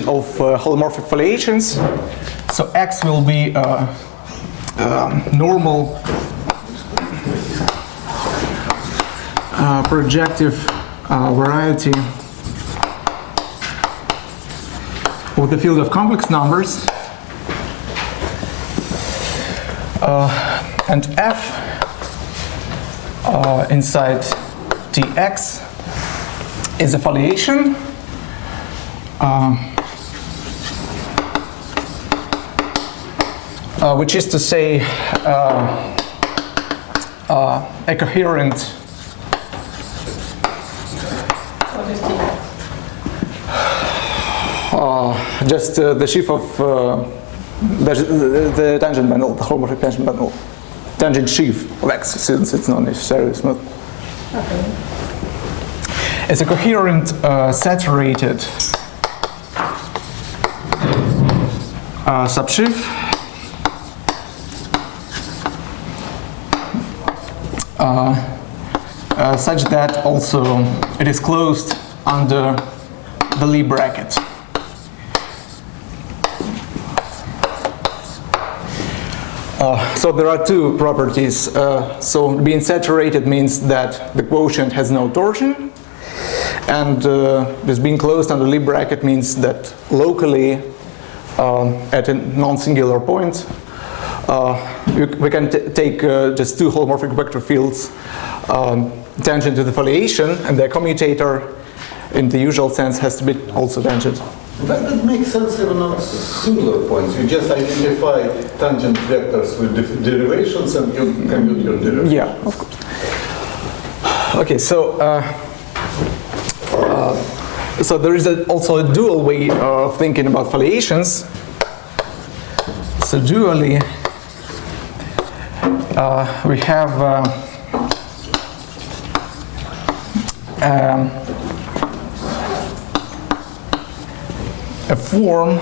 of holomorphic foliations. So X will be normal projective variety of the field of complex numbers, and F inside Tx is a foliation which is to say a coherent just the sheaf of the tangent bundle, the holomorphic tangent bundle, tangent sheaf of X, since it's not necessarily smooth. Okay. It's a coherent saturated subsheaf such that also it is closed under the Lie bracket. So there are two properties. So being saturated means that the quotient has no torsion, and this being closed under Lie bracket means that locally at a non-singular point we can take just two holomorphic vector fields tangent to the foliation, and the commutator in the usual sense has to be also tangent. Does that make sense even on singular points? You just identify tangent vectors with derivations and you compute your derivations. Yeah, of course. Okay, so so there is also a dual way of thinking about foliations. So dually, we have a form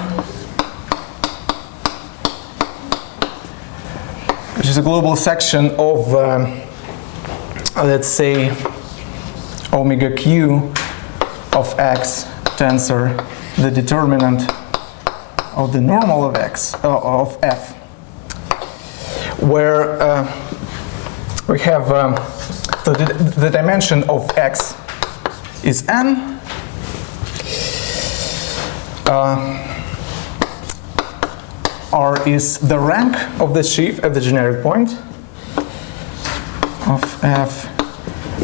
which is a global section of let's say omega q of X tensor, the determinant of the normal of X of F, where we have so the dimension of X is n. R is the rank of the sheaf at the generic point of F,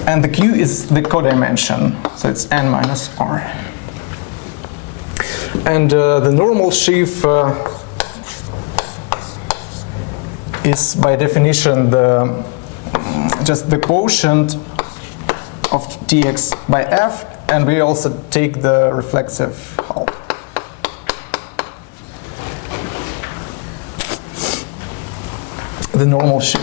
and the Q is the codimension, so it's n minus R. And the normal sheaf is by definition just the quotient of Tx by F, and we also take the reflexive hull. The normal sheaf.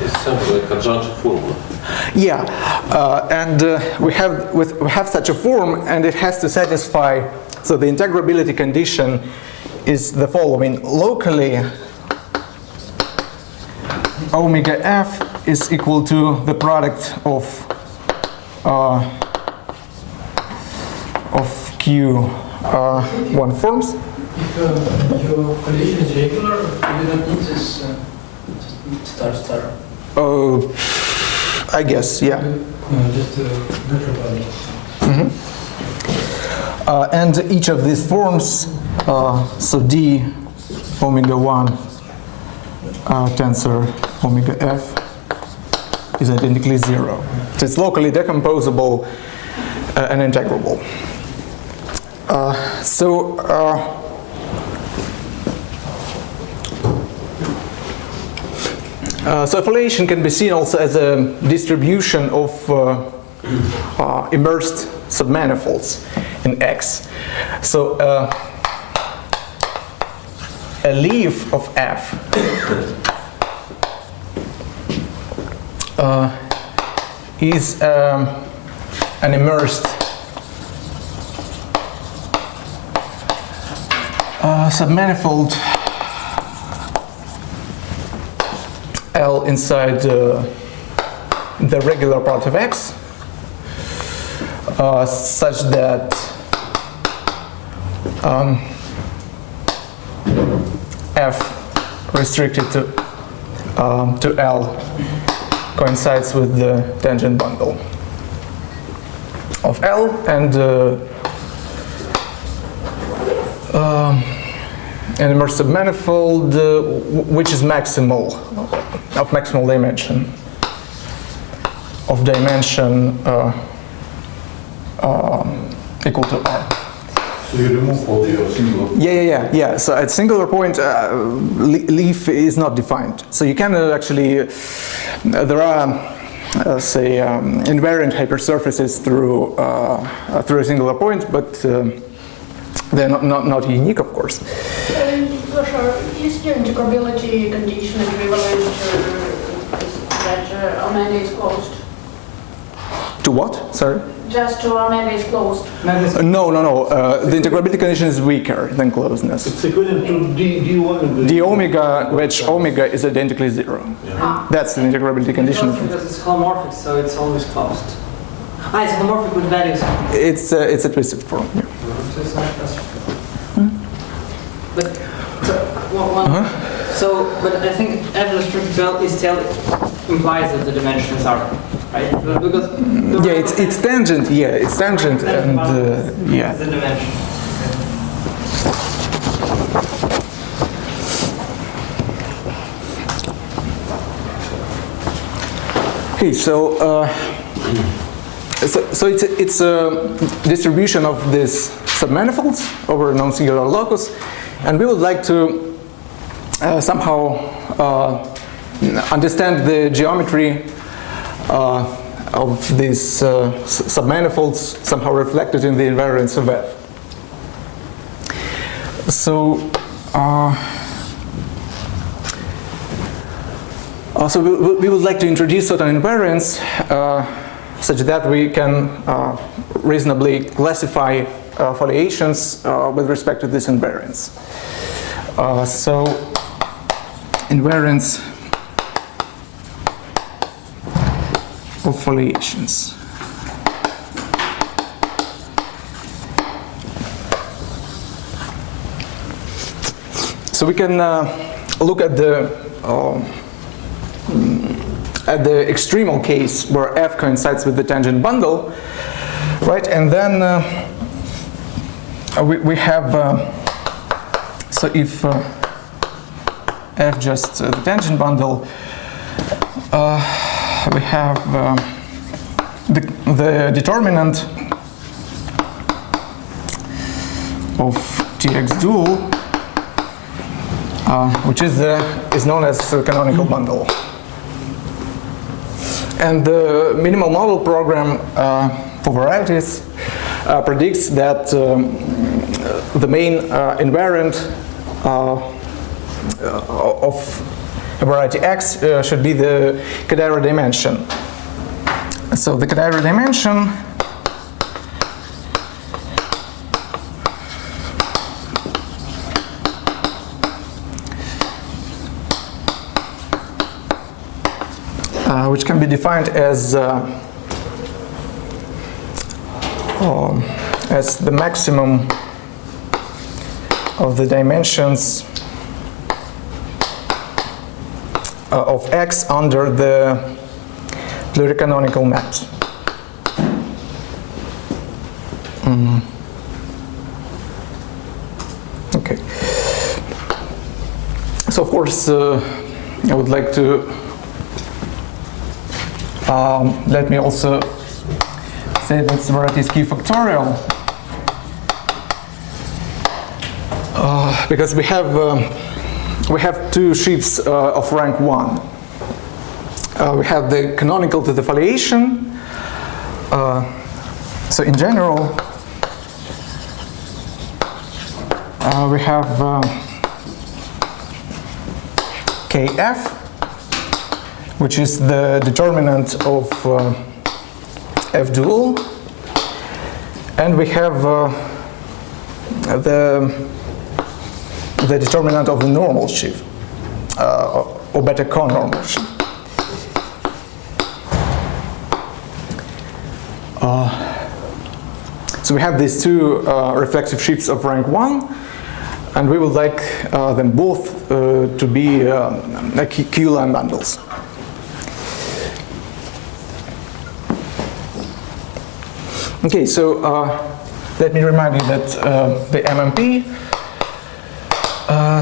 It's something like a conjunction formula. Yeah, and we have such a form, and it has to satisfy. So the integrability condition is the following: locally, omega f is equal to the product of Q1 forms. If your foliation is regular, you don't need this star. Oh, I guess, yeah. Just measure value. Mm-hmm. And each of these forms, so D omega 1 tensor omega f is identically 0. So it's locally decomposable and integrable. So foliation can be seen also as a distribution of immersed submanifolds in X. So a leaf of F is an immersed submanifold L inside the regular part of X. such that f restricted to L coincides with the tangent bundle of L, and an immersive manifold which is maximal, of maximal dimension, of dimension equal to R. So you remove all your singular. Yeah. So at singular point, leaf is not defined. So you can actually, there are, say, invariant hypersurfaces through a singular point, but they're not unique, of course. Sasha, is your integrability condition equivalent to that omega is closed? To what? Sorry? Just to omega is closed. No. The integrability condition is weaker than closeness. It's equivalent to d omega. The omega, which omega is identically 0. Yeah. That's the integrability condition. Because it's holomorphic, so it's always closed. It's holomorphic with values. It's a twisted form. Yeah. So it's not closed. But but I think F restricted is still implies that the dimensions are right, because It's tangent. Yeah, it's tangent, and yeah. the dimension. Okay, so it's a distribution of these submanifolds over a non-singular locus, and we would like to somehow understand the geometry of these submanifolds somehow reflected in the invariance of F. So we would like to introduce certain invariants such that we can reasonably classify foliations with respect to this invariance. So invariance of foliations. So we can look at the extremal case where F coincides with the tangent bundle, right? And then we have so if F just the tangent bundle, we have the determinant of Tx dual, which is known as the canonical bundle. And the minimal model program for varieties predicts that the main invariant of a variety X should be the Kodaira dimension. So the Kodaira dimension which can be defined as the maximum of the dimensions of X under the pluricanonical maps. Okay. So of course, I would like to let me also say that this variety is Q factorial because we have two sheaves of rank 1. We have the canonical to the foliation. So in general, we have Kf, which is the determinant of F dual, and we have the determinant of the normal sheaf, or beta conormal sheaf. So we have these two reflexive shifts of rank 1, and we would like them both to be Q-line bundles. Okay, so let me remind you that the MMP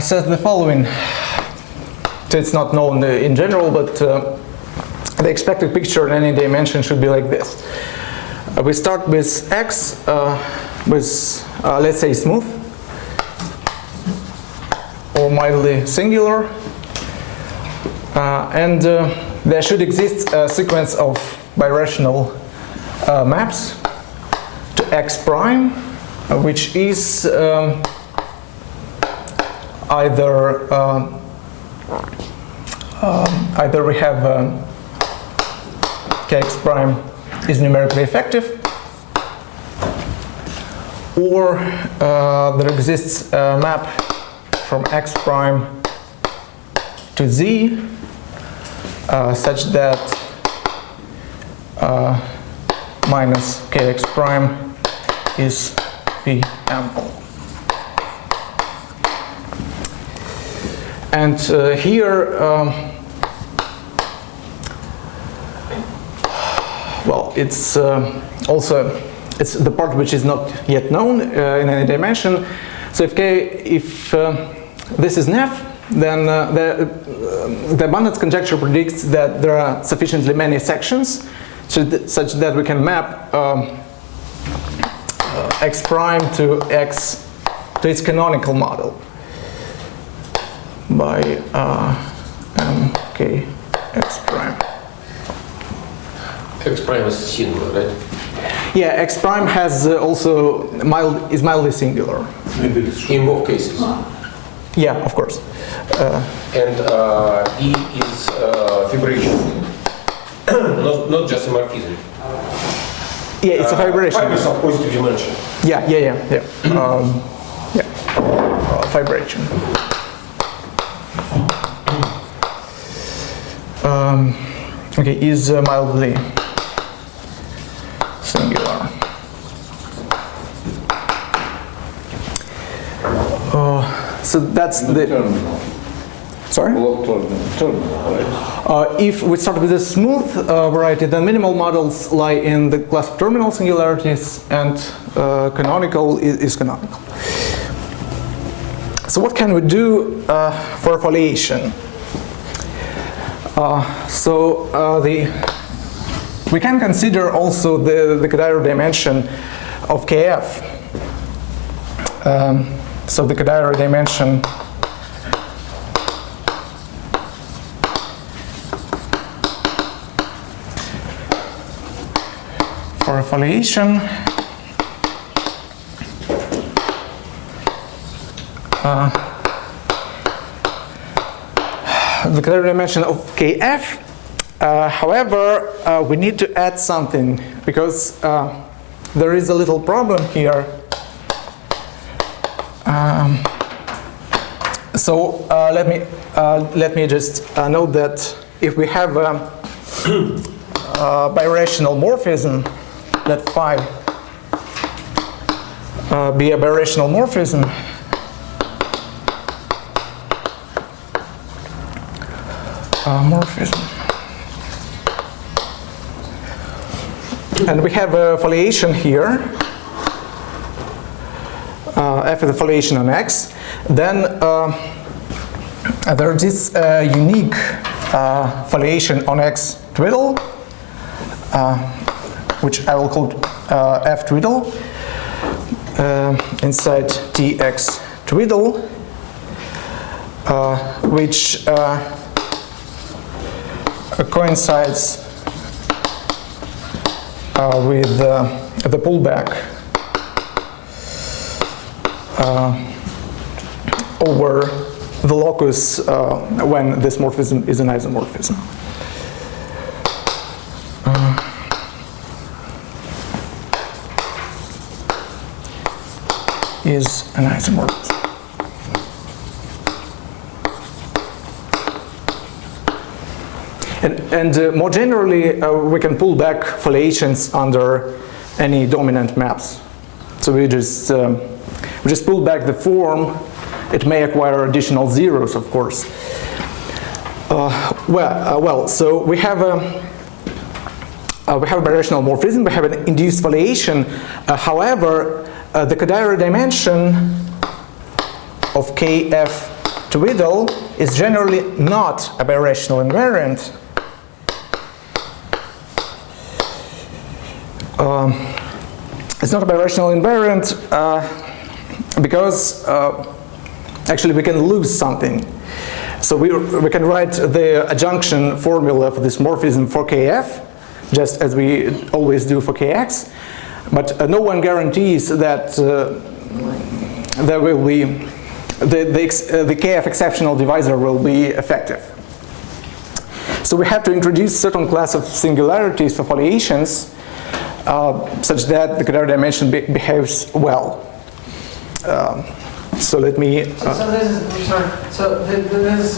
says the following. So it's not known in general, but the expected picture in any dimension should be like this. We start with X with, let's say, smooth or mildly singular. And there should exist a sequence of birational maps to X prime, which is either we have Kx prime is numerically effective, or there exists a map from X prime to Z such that minus Kx prime is P ample. And here, well, it's also it's the part which is not yet known in any dimension. So if this is Nef, then the abundance conjecture predicts that there are sufficiently many sections such that we can map X prime to X to its canonical model by MK X prime. X prime is singular, right? Yeah, X prime has also is mildly singular. In both cases. Yeah, of course. And E is fibration, not just a morphism. Yeah, it's a vibration. Fibers are positive dimension. Yeah. Vibration. Okay, is mildly singular. So that's the Terminal. Sorry? Terminal, right? If we start with the smooth variety, then minimal models lie in the class of terminal singularities, and canonical is canonical. So what can we do for foliation? We can consider also the Kodaira dimension of Kf. So the Kodaira dimension for a foliation the Kodaira dimension of Kf. However, we need to add something because there is a little problem here. Let me just note that if we have a birational morphism, let phi be a birational morphism, and we have a foliation here, f is the foliation on X, then there is a unique foliation on X twiddle, which I will call f twiddle, inside Tx twiddle, which coincides with the pullback over the locus when this morphism is an isomorphism. Is an isomorphism. And more generally, we can pull back foliations under any dominant maps So we just pull back the form. It may acquire additional zeros, of course. So we have a birational morphism. We have an induced foliation. However, the Kodaira dimension of KF twiddle is generally not a birational invariant. It's not a birational invariant because actually we can lose something. So we can write the adjunction formula for this morphism for KF, just as we always do for KX, but no one guarantees that there will be the KF exceptional divisor will be effective. So we have to introduce certain class of singularities for foliations such that the Kodaira dimension behaves well. So let me. This is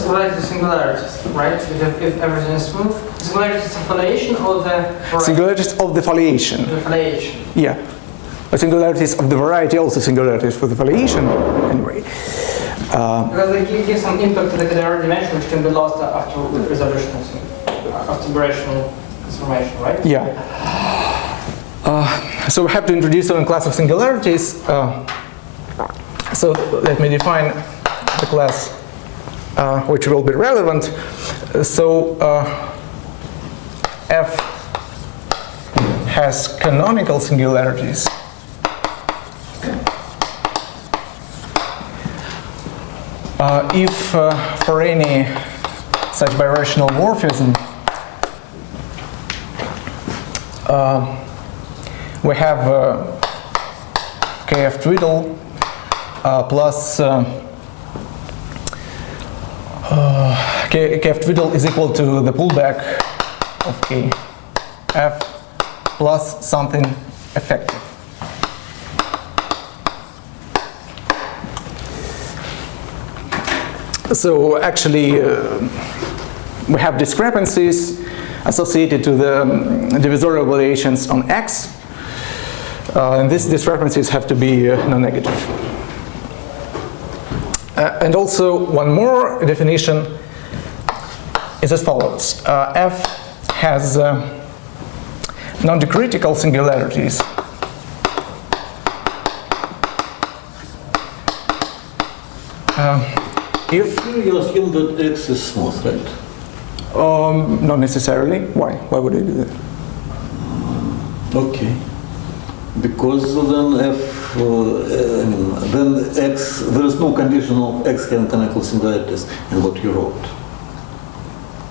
related to singularities, right? If everything is smooth, singularities of foliation or the variety? Singularities of the foliation. The foliation. Yeah. But singularities of the variety, also singularities for the foliation, anyway. Because they give some impact to the Kodaira dimension, which can be lost after resolution, after birational transformation, right? Yeah. So we have to introduce certain class of singularities. So let me define the class which will be relevant. So F has canonical singularities. If for any such birational morphism we have KF twiddle plus KF twiddle is equal to the pullback of KF plus something effective. So actually we have discrepancies associated to the divisorial variations on X, and these discrepancies have to be non-negative. And also one more definition is as follows. F has non-decritical singularities. If you assume that X is smooth, right? not necessarily. Why? Why would I do that? Okay. Because then then X, there is no condition of X having canonical singularities in what you wrote.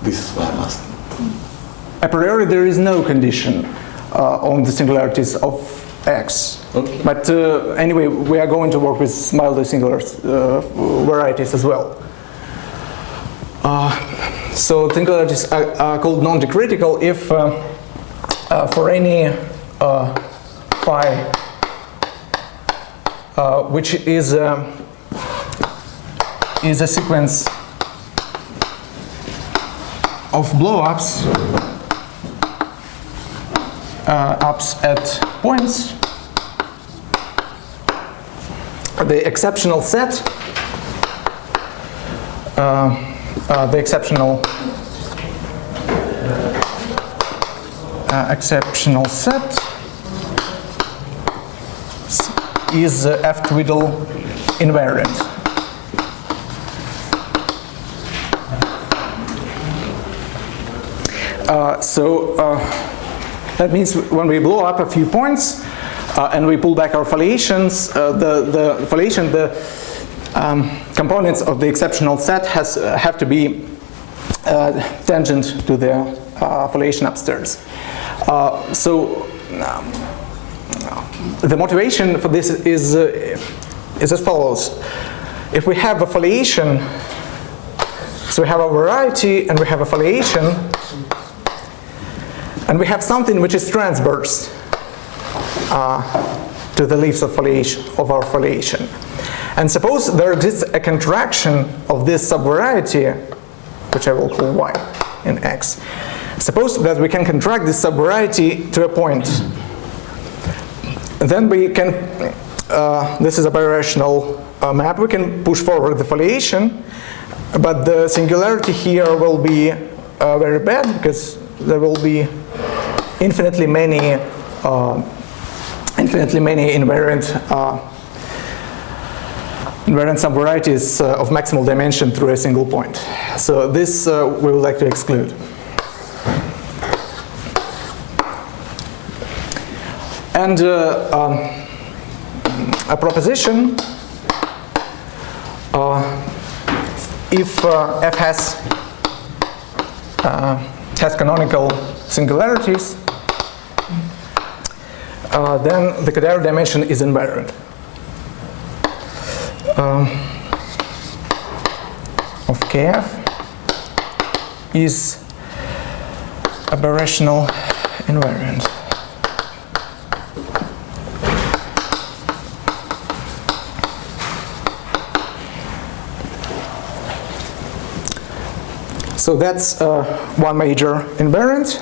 This is why I'm asking. A priori, there is no condition on the singularities of X. Okay. But anyway, we are going to work with mildly singular varieties as well. So singularities are called non-decritical if for any phi which is a sequence of blow-ups ups at points, the exceptional set exceptional set is F twiddle invariant. That means when we blow up a few points and we pull back our foliations, the components of the exceptional set have to be tangent to the foliation upstairs. The motivation for this is as follows. If we have a foliation, so we have a variety and we have a foliation, and we have something which is transverse to the leaves of our foliation. And suppose there exists a contraction of this subvariety, which I will call y in X. Suppose that we can contract this subvariety to a point. then we can, this is a birational map, we can push forward the foliation, but the singularity here will be very bad because there will be infinitely many invariant subvarieties of maximal dimension through a single point. So this we would like to exclude. And a proposition, if f has canonical singularities, then the Kodaira dimension is invariant. Of Kf is a birational invariant. So that's one major invariant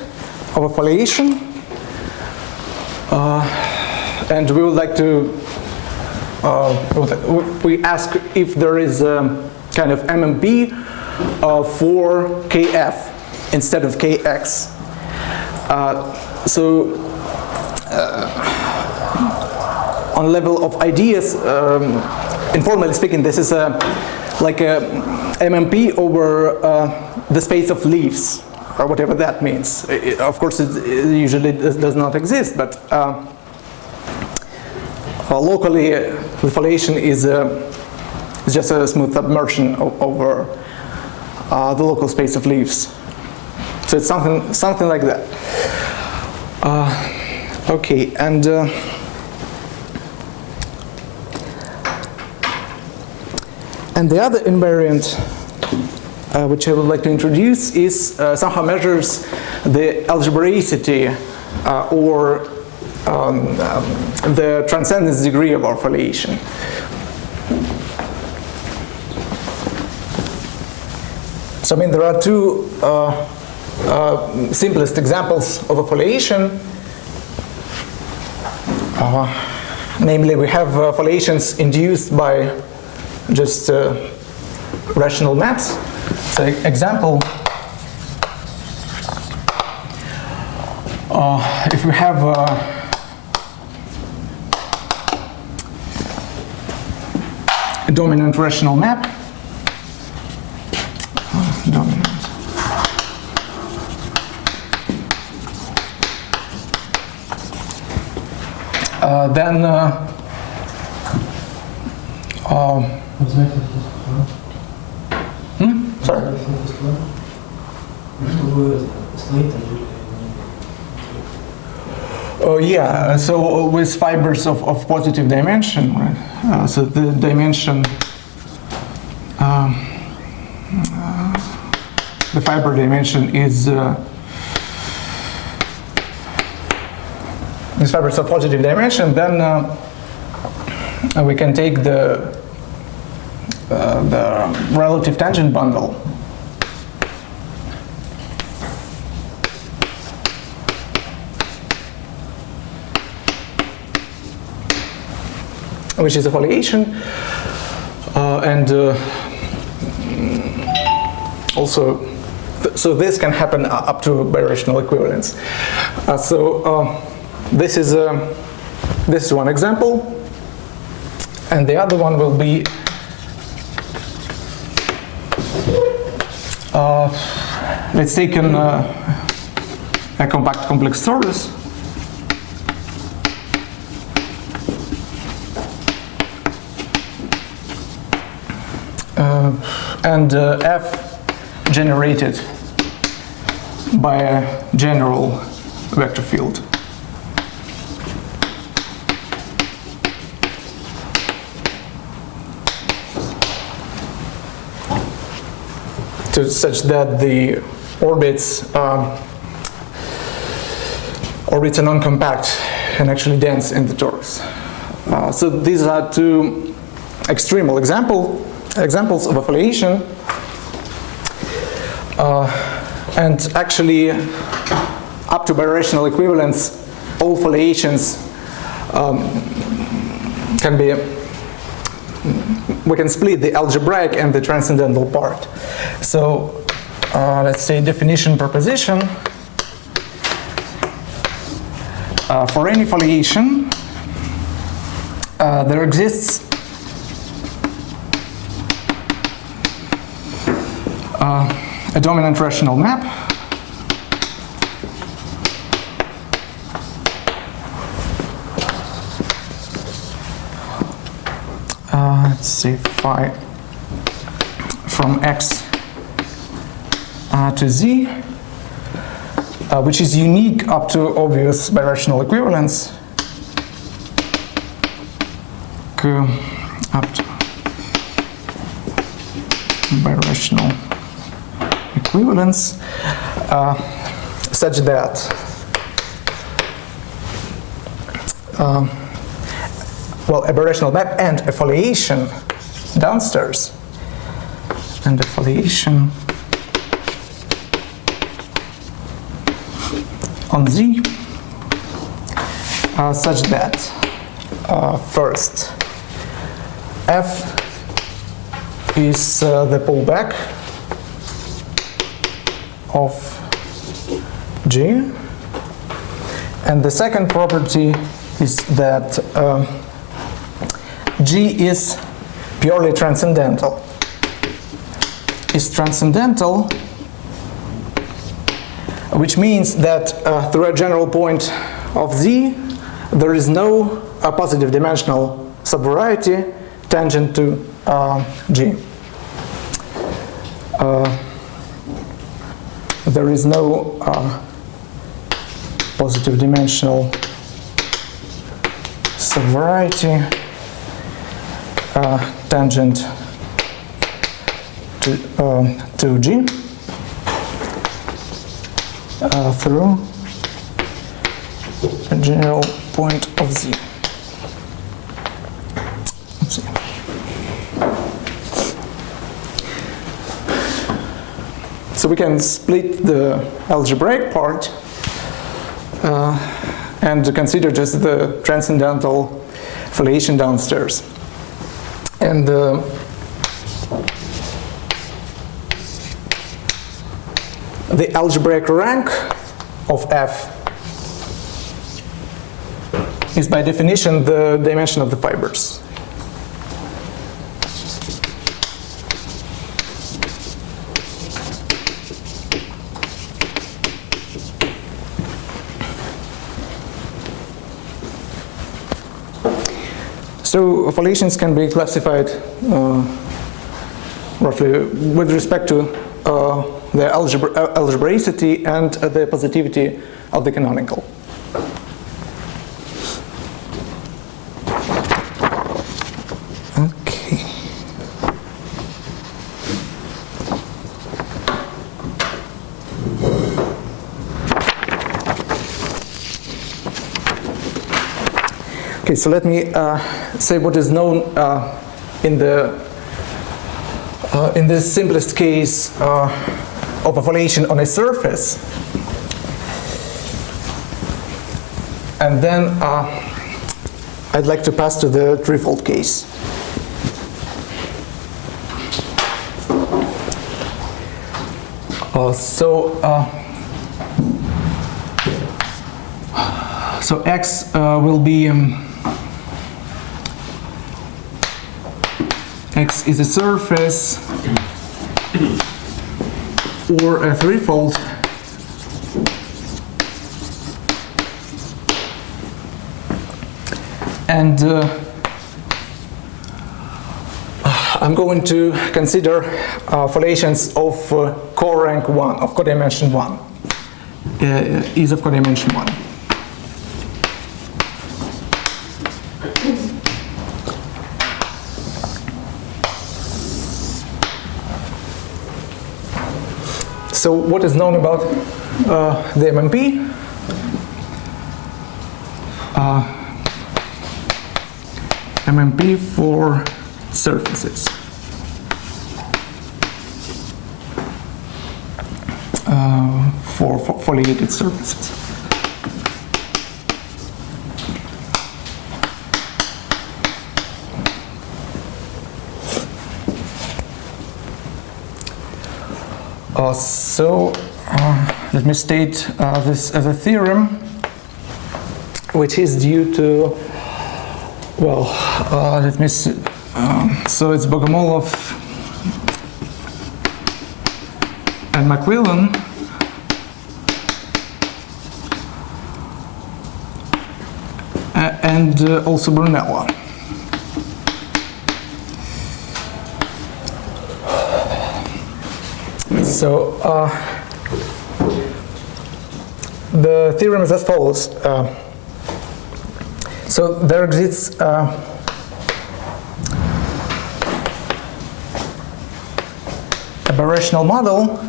of a foliation. And we would like to, we ask if there is a kind of MMP for Kf instead of Kx. On level of ideas, informally speaking, this is like a MMP over the space of leaves, or whatever that means. Of course, it usually does not exist, but locally, the foliation is just a smooth submersion over the local space of leaves. So it's something like that. Okay, and the other invariant which I would like to introduce is somehow measures the algebraicity or the transcendence degree of our foliation. So I mean there are two simplest examples of a foliation. Namely, we have foliations induced by just rational maps. So example, if we have a dominant rational map, then sorry. Yeah, so with fibers of positive dimension, right? So the dimension, the fiber dimension is these fibers of positive dimension. Then we can take the relative tangent bundle, which is a foliation, and also, so this can happen up to birational equivalence. This is one example, and the other one will be let's take a compact complex torus. And f generated by a general vector field. Such that the orbits are non-compact and actually dense in the torus. So these are two extremal examples of a foliation, and actually up to birational equivalence, all foliations can be, we can split the algebraic and the transcendental part. So let's say definition proposition. For any foliation, there exists a dominant rational map let's say phi from x to z, which is unique up to obvious birational equivalence, up to birational equivalence, such that well, a birational map and a foliation downstairs, and a foliation on Z, such that first F is the pullback of G, and the second property is that G is purely transcendental. Is transcendental, which means that through a general point of Z, there is no positive dimensional subvariety tangent to G. There is no positive dimensional subvariety tangent to G through a general point of Z. Let's see. So we can split the algebraic part and consider just the transcendental foliation downstairs. And the algebraic rank of F is by definition the dimension of the fibers. So foliations can be classified roughly with respect to the algebraicity and the positivity of the canonical. Okay. Okay, so let me say what is known in this simplest case of a foliation on a surface, and then I'd like to pass to the threefold case. So X will be X is a surface or a threefold and I'm going to consider foliations of co-rank 1, of codimension 1, is of codimension 1. So what is known about the MMP? MMP for surfaces. For foliated surfaces. Let me state this as a theorem, which is due to, well, let me see. So it's Bogomolov and McQuillan. And also Brunella. So the theorem is as follows. So there exists a birational model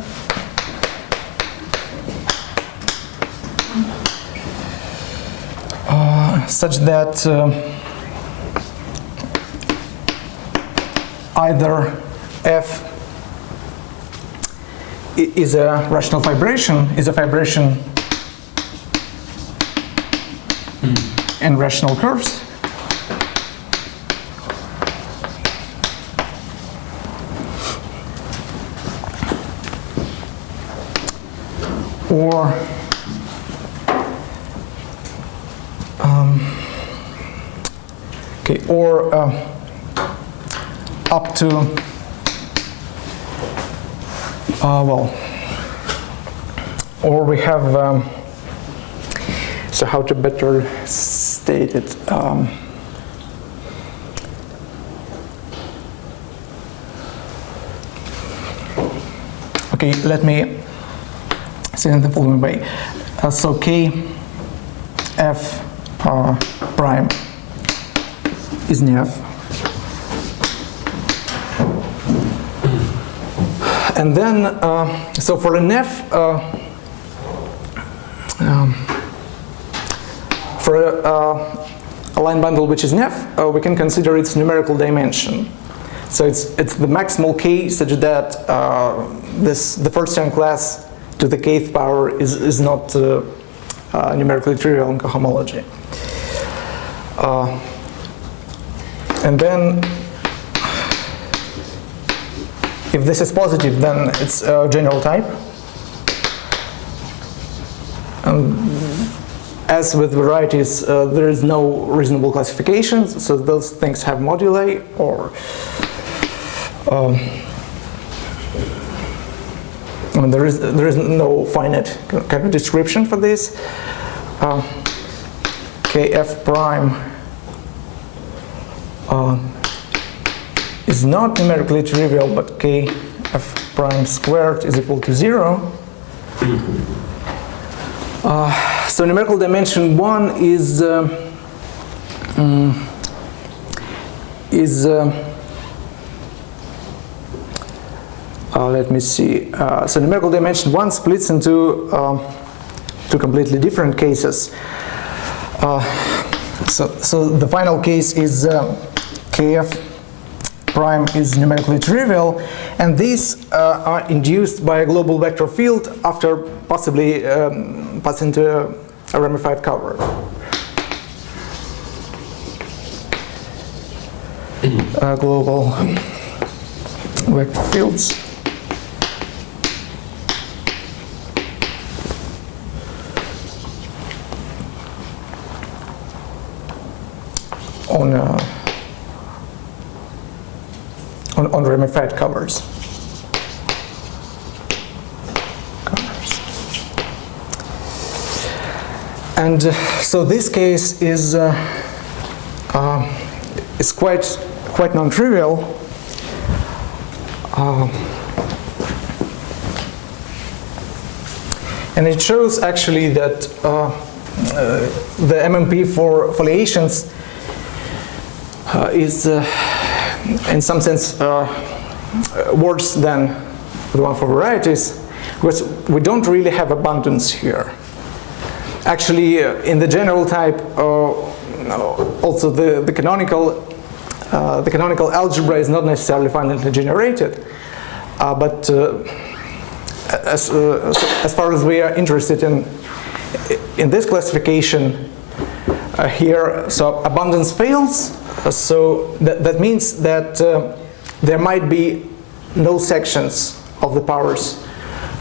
such that either F is a rational vibration, in rational curves, or up to or we have so how to better state it, okay, let me say it in the following way. So K F prime is F, and then so for an F, for a line bundle which is F, we can consider its numerical dimension. So it's the maximal K such that the first term class to the kth power is not numerically trivial in cohomology. And then if this is positive, then it's a general type. As with varieties, there is no reasonable classification, so those things have moduli, or I mean, there is no finite kind of description for this. Kf prime is not numerically trivial, but Kf prime squared is equal to 0. So numerical dimension 1 is let me see. So numerical dimension 1 splits into two completely different cases. So the final case is Kf prime is numerically trivial, and these are induced by a global vector field after possibly passing to a ramified cover. Global vector fields on ramified covers. And so this case is quite non-trivial. And it shows actually that the MMP for foliations is in some sense worse than the one for varieties, because we don't really have abundance here. Actually, in the general type, also the canonical algebra is not necessarily finitely generated, but as far as we are interested in this classification here, so abundance fails. So that means that there might be no sections of the powers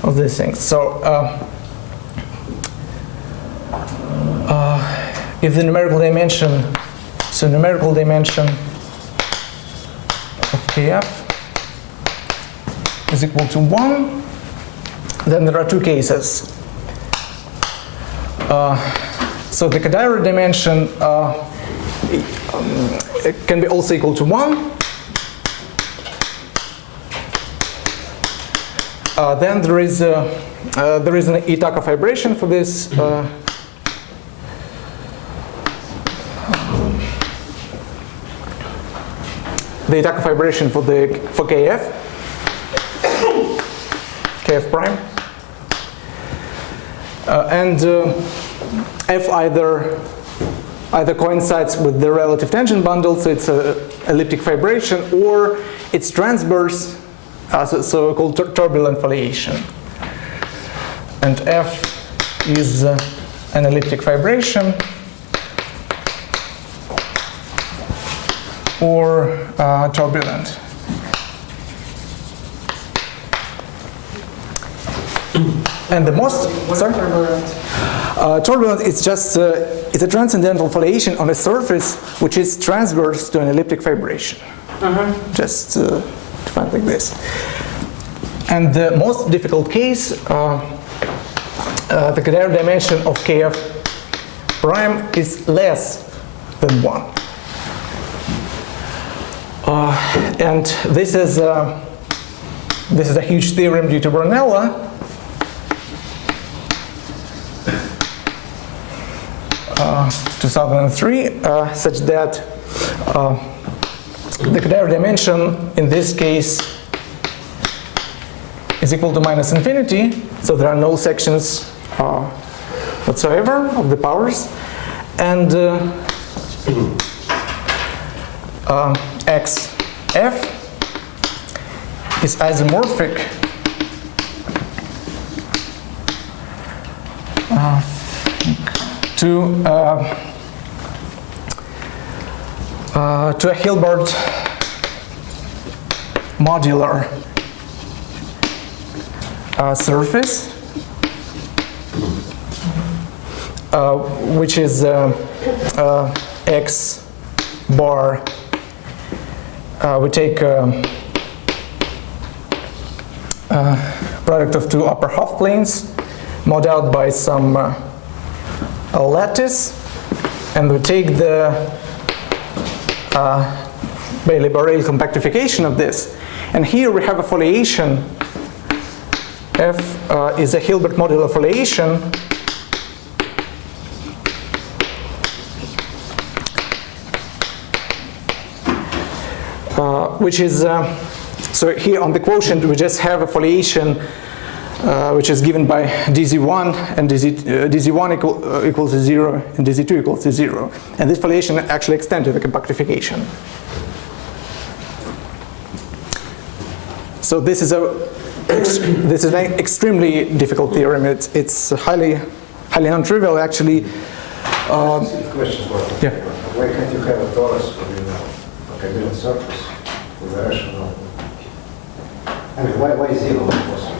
of these things. So if the numerical dimension of Kf is equal to 1, then there are two cases. So the Kodaira dimension it can be also equal to 1. Then there is an Itaka fibration for this. The Itaka fibration for Kf prime, and F either coincides with the relative tangent bundle, so it's an elliptic fibration, or it's transverse, so-called turbulent foliation. And F is an elliptic fibration or turbulent. And the most turbulent is just it's a transcendental foliation on a surface which is transverse to an elliptic fibration. Just defined like this. And the most difficult case, the Kodaira dimension of Kf prime is less than 1. And this is a huge theorem due to Brunella. 2003, such that the Kodaira dimension in this case is equal to minus infinity, so there are no sections whatsoever of the powers, and xf is isomorphic to a Hilbert modular surface, which is x bar. We take product of two upper half planes, mod out by some lattice, and we take the Bailey-Borel compactification of this. And here we have a foliation. F is a Hilbert modular foliation which is, so here on the quotient we just have a foliation which is given by dz1 and dz1 equals to 0 and dz2 equals to 0. And this foliation actually extends to the compactification. So this is an extremely difficult theorem. It's highly non-trivial actually. Question for you. Yeah. Why can't you have a torus for the coherent surface with a rational? I mean, why 0 is possible?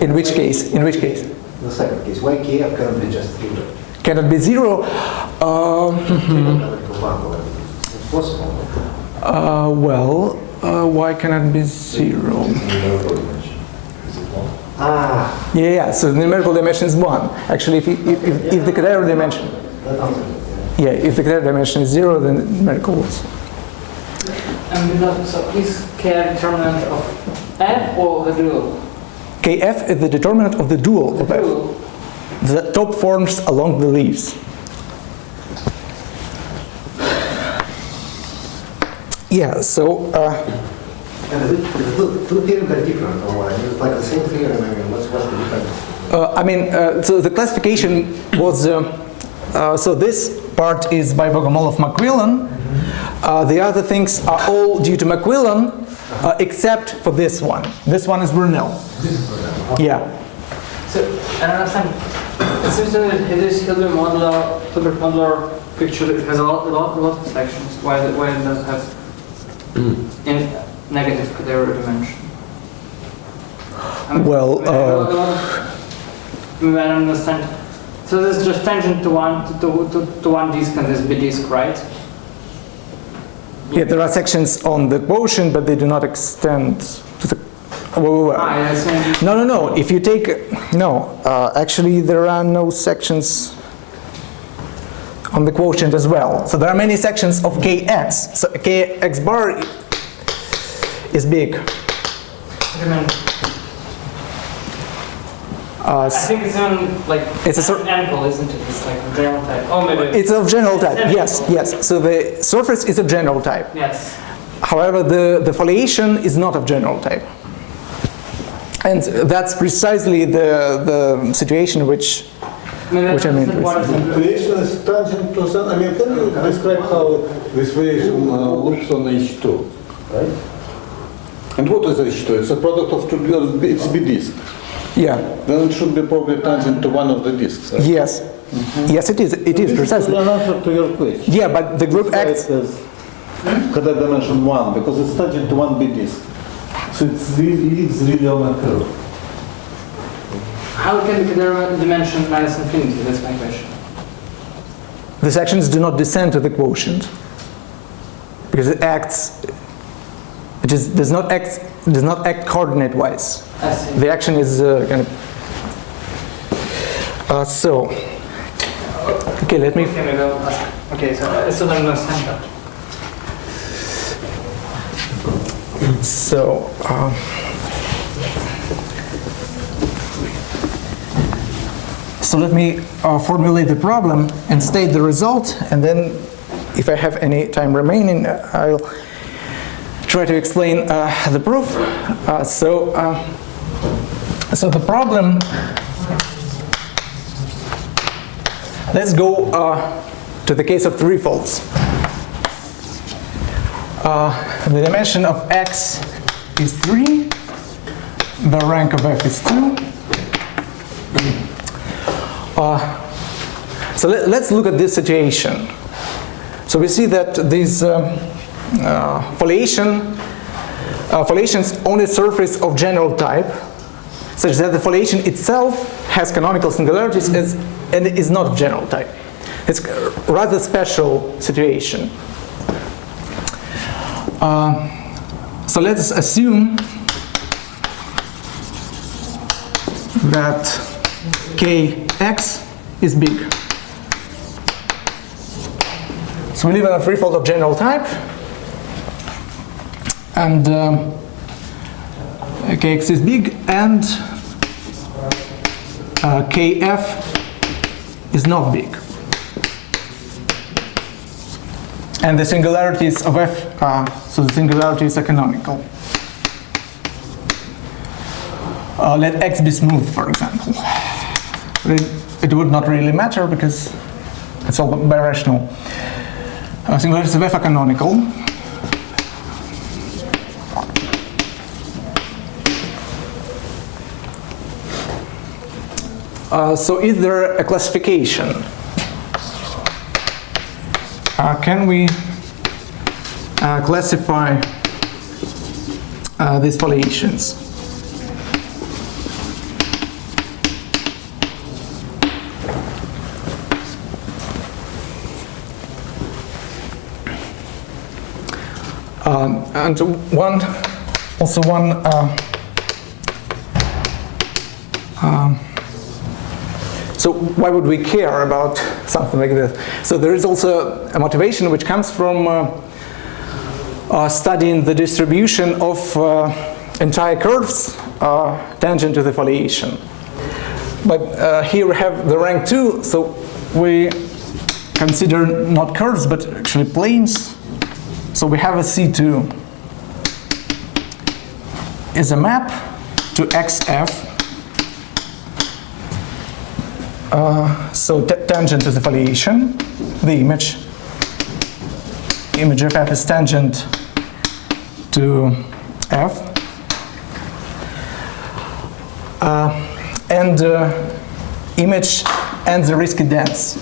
In which case? In which case? The second case. Why Kf cannot be just 0? Cannot be 0? It's possible. Well, why cannot be 0? Ah. Yeah. So the numerical dimension is 1. Actually, if the Kodaira dimension, if the Kodaira dimension is 0, then the numerical is. So is K determinant of F or the dual? Kf is the determinant of the dual of F. The top forms along the leaves. Yeah, so. And the two theorems are different, or it's like the same theorem. I mean, what's the difference? So the classification was. So this part is by Bogomolov-McQuillan. The other things are all due to McQuillan, except for this one. This one is Brunel. Okay. Yeah. So I don't understand. It seems to me that this Hilbert modular picture it has a lot of sections. Why it does have in negative Kodaira dimension? Well, maybe I don't understand. So this is just tangent to one disk and this B disk, right? yeah, there are sections on the quotient, but they do not extend to the. Yes. No. If you take actually there are no sections on the quotient as well. So there are many sections of kx. So kx bar is big. I think it's even like It's a angle, isn't it? It's like a general type. Oh, maybe. It's of general type. Yes. So the surface is of general type. Yes. However, the foliation is not of general type. And that's precisely the situation which I'm interested in. Variation is tangent to some. I mean, can you describe how this variation looks on H2, right? And what is H2? It's a product of two. It's B disk. Yeah. Then it should be probably tangent to one of the disks. Right? Yes. Yes, it is. It is precisely. This is an answer to your question. Yeah, but the group acts. Kada dimension 1, because it's tangent to one B disk. So it's really on a curve. How can the dimension minus infinity? That's my question. The sections do not descend to the quotient because it acts. It just does not act coordinate-wise. I see. The action is kind of. So. Okay, let me. Okay, maybe I'll ask. Okay, so I still don't understand that. So. So let me formulate the problem and state the result, and then if I have any time remaining, I'll try to explain the proof. So the problem, let's go to the case of threefolds. The dimension of x is 3, the rank of f is 2. So let's look at this situation. So we see that these foliations own a surface of general type, such that the foliation itself has canonical singularities and is not of general type. It's a rather special situation. So let's assume that kx is big. So we live in a threefold of general type, and kx is big, and kf is not big. And the singularities of f, so the singularities are canonical. Let x be smooth, for example. It would not really matter because it's all birational. Singularities of f are canonical. So is there a classification? Can we classify these foliations? And one so why would we care about something like this? So there is also a motivation which comes from studying the distribution of entire curves tangent to the foliation. But here we have the rank 2, so we consider not curves but actually planes. So we have a C2 is a map to XF. So tangent to the foliation, the image of F is tangent to F. And image and the risky dense.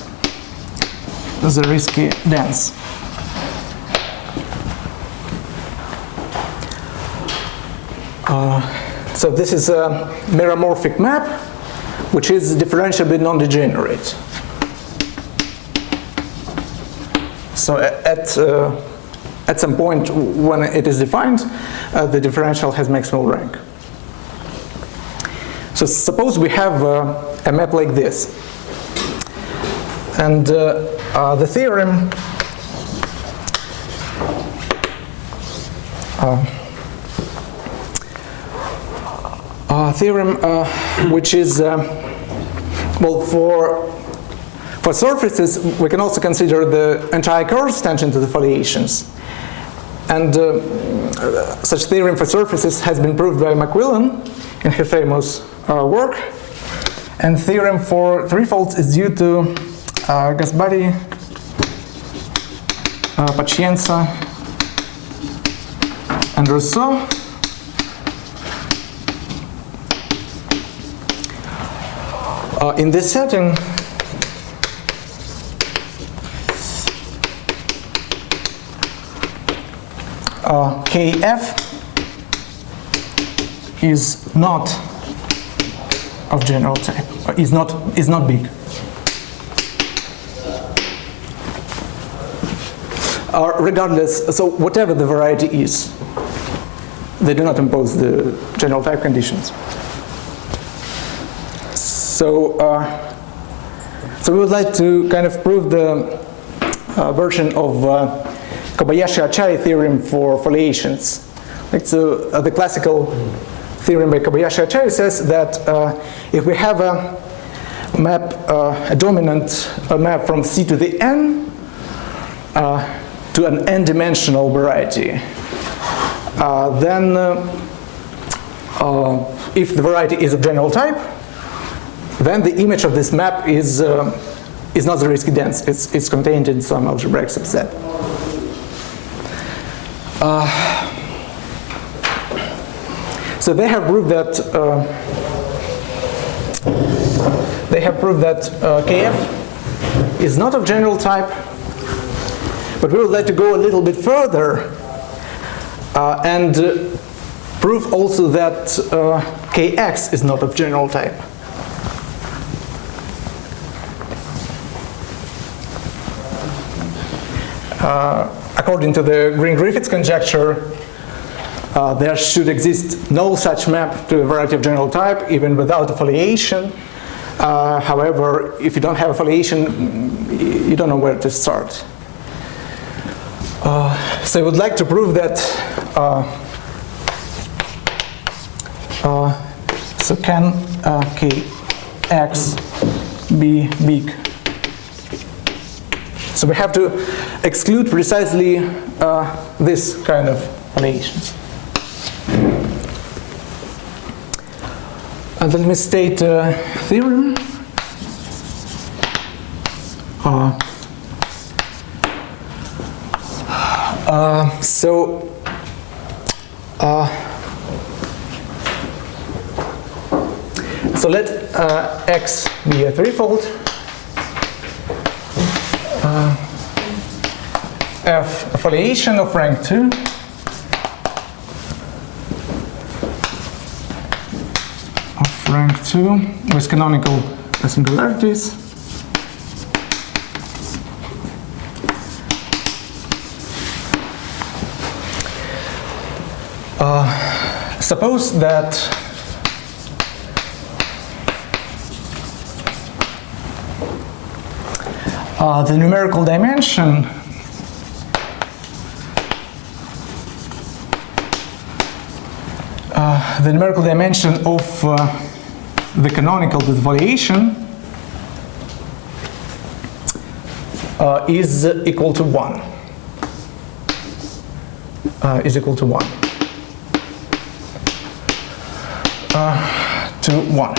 So this is a meromorphic map, which is differentiably non-degenerate. So at some point when it is defined, the differential has maximal rank. So suppose we have a map like this, and the theorem which is well, for surfaces we can also consider the entire curves tangent to the foliations, and such theorem for surfaces has been proved by Macquillan in her famous work, and theorem for threefolds is due to Gasbari, Pacienza, and Rousseau. In this setting, Kf is not of general type, is not big. Regardless, so whatever the variety is, they do not impose the general type conditions. So, so we would like to kind of prove the version of Kobayashi-Achai theorem for foliations. Like, so the classical theorem by Kobayashi-Achai says that if we have a map, a dominant map from C to the n to an n-dimensional variety, then if the variety is of general type, then the image of this map is not Zariski dense. It's contained in some algebraic subset. So they have proved that Kf is not of general type, but we would like to go a little bit further and prove also that Kx is not of general type. According to the Green-Griffiths conjecture, there should exist no such map to a variety of general type, even without a foliation. However, if you don't have a foliation, you don't know where to start. So I would like to prove that so can Kx be big? So we have to exclude precisely this kind of foliations. And let me state a theorem. So let X be a threefold. F a foliation of rank 2. Of rank 2 with canonical singularities. Suppose that the numerical dimension of the canonical to the foliation is equal to 1. Is equal to 1. To 1.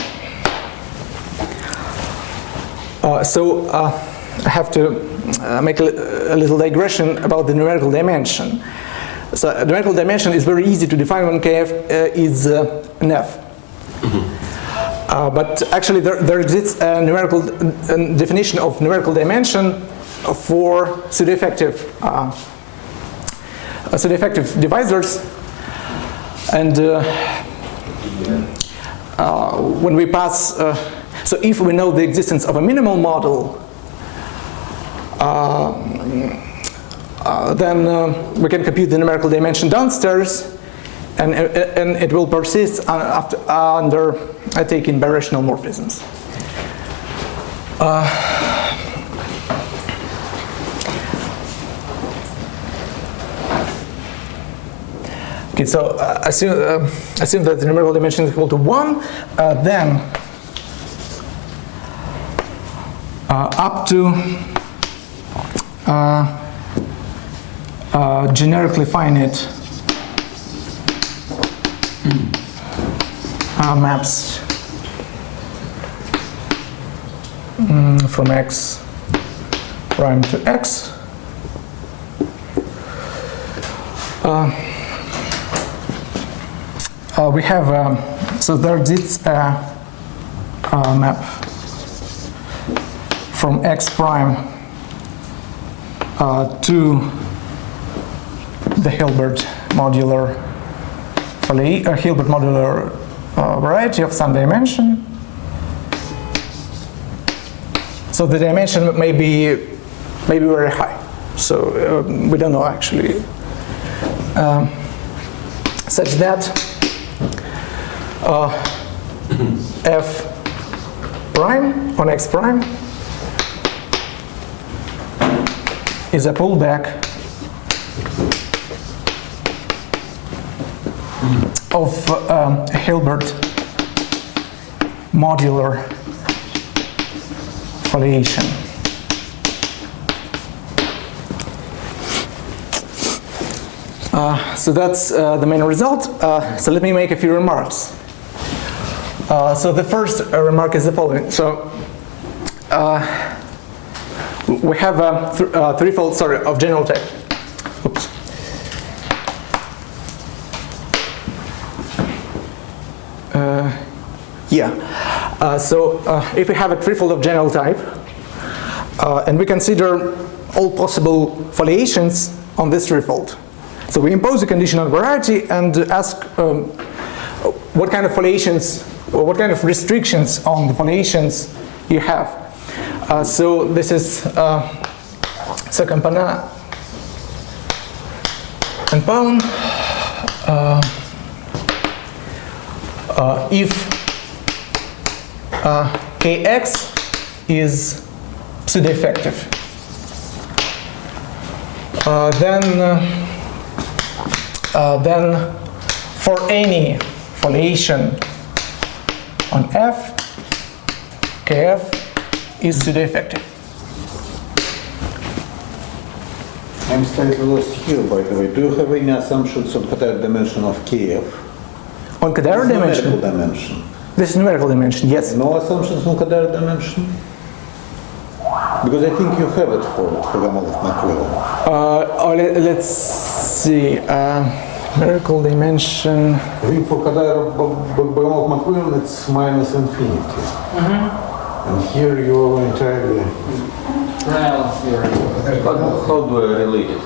So I have to make a little digression about the numerical dimension. So the numerical dimension is very easy to define when Kf is an F. But actually there exists a numerical definition of numerical dimension for pseudo-effective divisors, and when we pass, so if we know the existence of a minimal model, then we can compute the numerical dimension downstairs, and it will persist under, I take in birational morphisms. Okay, so assume that the numerical dimension is equal to 1, then up to generically finite maps from x prime to x. We have, so there exists a map from x prime to the Hilbert modular variety of some dimension. So the dimension may be very high. So we don't know actually, such that f prime on x prime is a pullback of a Hilbert modular foliation. So that's the main result. So let me make a few remarks. So the first remark is the following. So we have a threefold, of general type. Oops. So if we have a threefold of general type, and we consider all possible foliations on this threefold. So we impose a condition on variety and ask what kind of foliations, or what kind of restrictions on the foliations you have. So this is Campana and Pound. If Kx is pseudo-effective, then for any foliation on F, Kf is pseudo-effective. I'm slightly lost here, by the way. Do you have any assumptions on Kodaira dimension of Kf? On Kodaira dimension? Numerical dimension. This is numerical dimension, yes. No assumptions on Kodaira dimension? Because I think you have it for programmable macquarie. Let's see. Numerical dimension. I think for Kodaira programmable macquarie it's minus infinity. And here you're entirely... How do I relate it?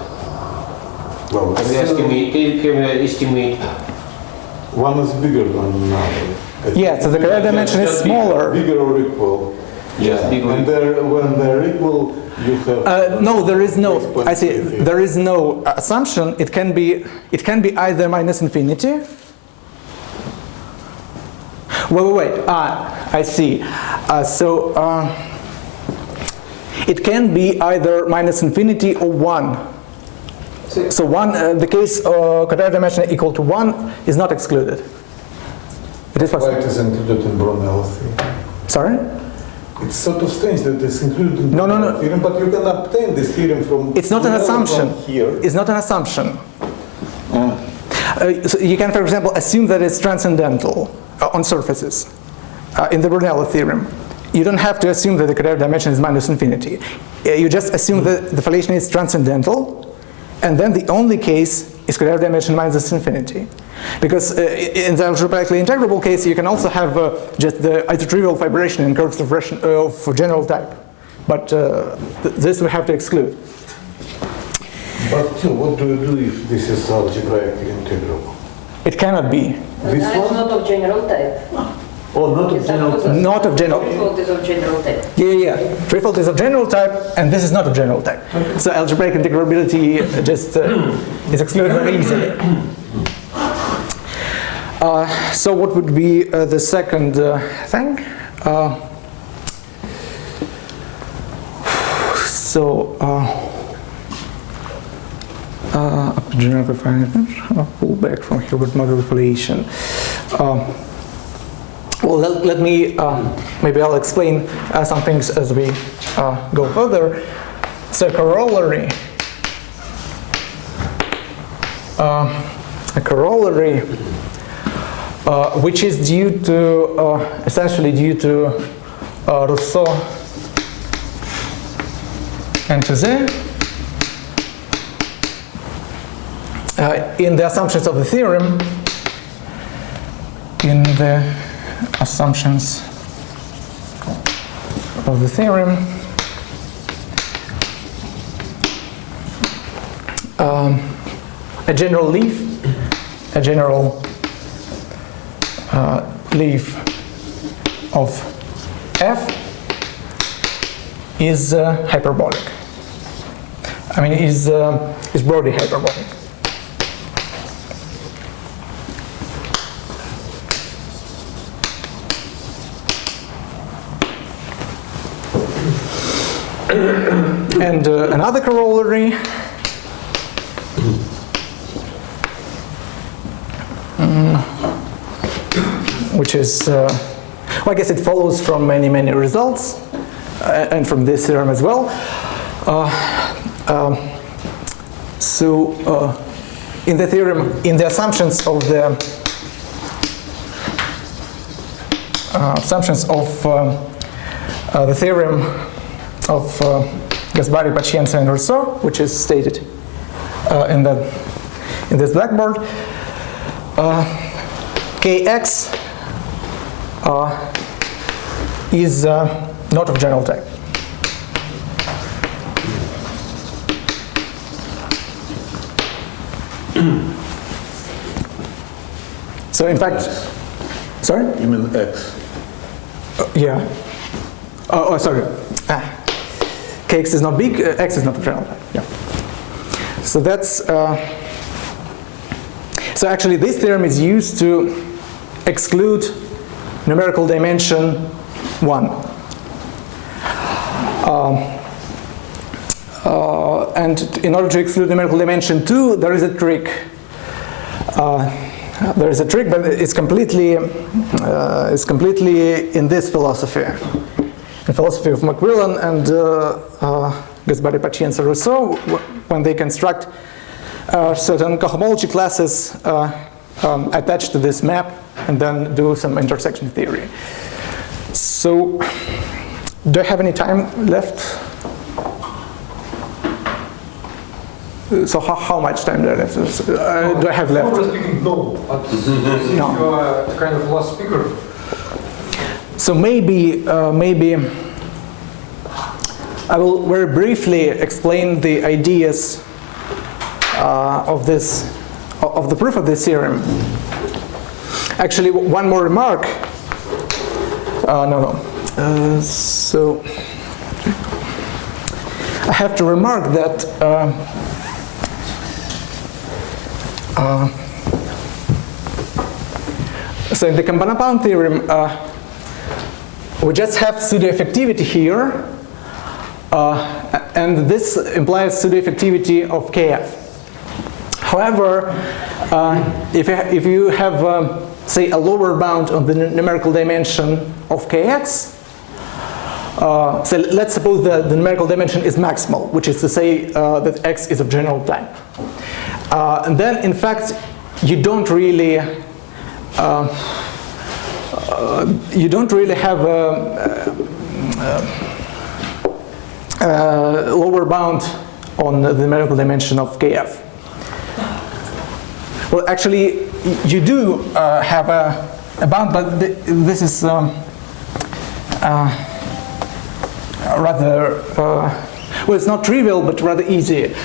Well, Can we estimate? one is bigger than another. Yeah, so the Kodaira dimension is smaller. Bigger or equal. Yes, bigger. And when they're equal, you have... No, there is no. I see. There is no assumption. It can be either minus infinity. Wait. I see. It can be either minus infinity or 1. So the case Kodaira dimension equal to 1 is not excluded. It is possible. Why it is included in Brunel theorem? Sorry? It's sort of strange that it's included in No. Brunel theorem, but you can obtain this theorem from... It's not an Brunel assumption. from here. It's not an assumption. So you can, for example, assume that it's transcendental on surfaces in the Brunel theorem. You don't have to assume that the Kodaira dimension is minus infinity. You just assume that the foliation is transcendental, and then the only case is Kodaira dimension minus infinity. Because in the algebraically integrable case, you can also have just the isotrivial fibration in curves of general type. But this we have to exclude. But still, what do you do if this is algebraically integrable? It cannot be. This It's one? not of general type. Oh, not of It's general opposite. type. Not of general. Threefold is of general type. Yeah. Threefold is of general type, and this is not of general type. So algebraic integrability just is excluded very easily. So what would be the second thing? General finiteness, pull back from Hilbert model foliation. Well, let me, maybe I'll explain some things as we go further. So a corollary, which is due to, essentially due to Rousseau and Touzeau, in the assumptions of the theorem, a general leaf of f is hyperbolic. I mean, is broadly hyperbolic. And another corollary which is, well, I guess it follows from many results and from this theorem as well. In the theorem, in the assumptions of the theorem of Gaspari, Pacienza, and Rousseau, which is stated in this blackboard, Kx is not of general type. So in fact, sorry? You mean X? Yeah. Oh, sorry. Kx is not big, X is not of general type. Yeah. So that's, so actually this theorem is used to exclude numerical dimension 1. And in order to exclude numerical dimension 2, there is a trick. There is a trick, but it's completely in this philosophy. In philosophy of Macmillan and Gaspari, Pacienza, Rousseau, when they construct certain cohomology classes attached to this map and then do some intersection theory. So, do I have any time left? So how much time do I have? Do I have left? Overall speaking, no. But since you are a kind of last speaker. So maybe I will very briefly explain the ideas of the proof of this theorem. Actually, one more remark. So I have to remark that so in the Campana-Pound theorem, we just have pseudo-effectivity here, and this implies pseudo-effectivity of Kf. However, if you have, say, a lower bound of the numerical dimension of Kx, so let's suppose that the numerical dimension is maximal, which is to say that X is of general type. And then, in fact, you don't really have a lower bound on the numerical dimension of Kf. Well, actually, you do have a bound, but this is rather, well, it's not trivial, but rather easy.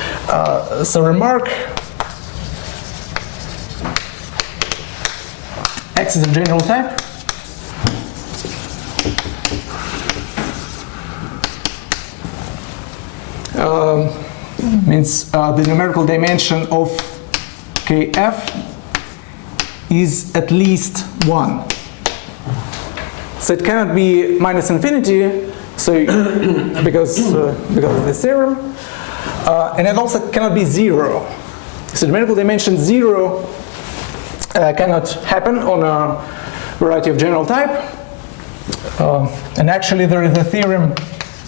So remark X is a general type. Means the numerical dimension of Kf is at least 1. So it cannot be minus infinity, so because of this theorem, and it also cannot be 0. So numerical dimension 0 cannot happen on a variety of general type. And actually there is a theorem,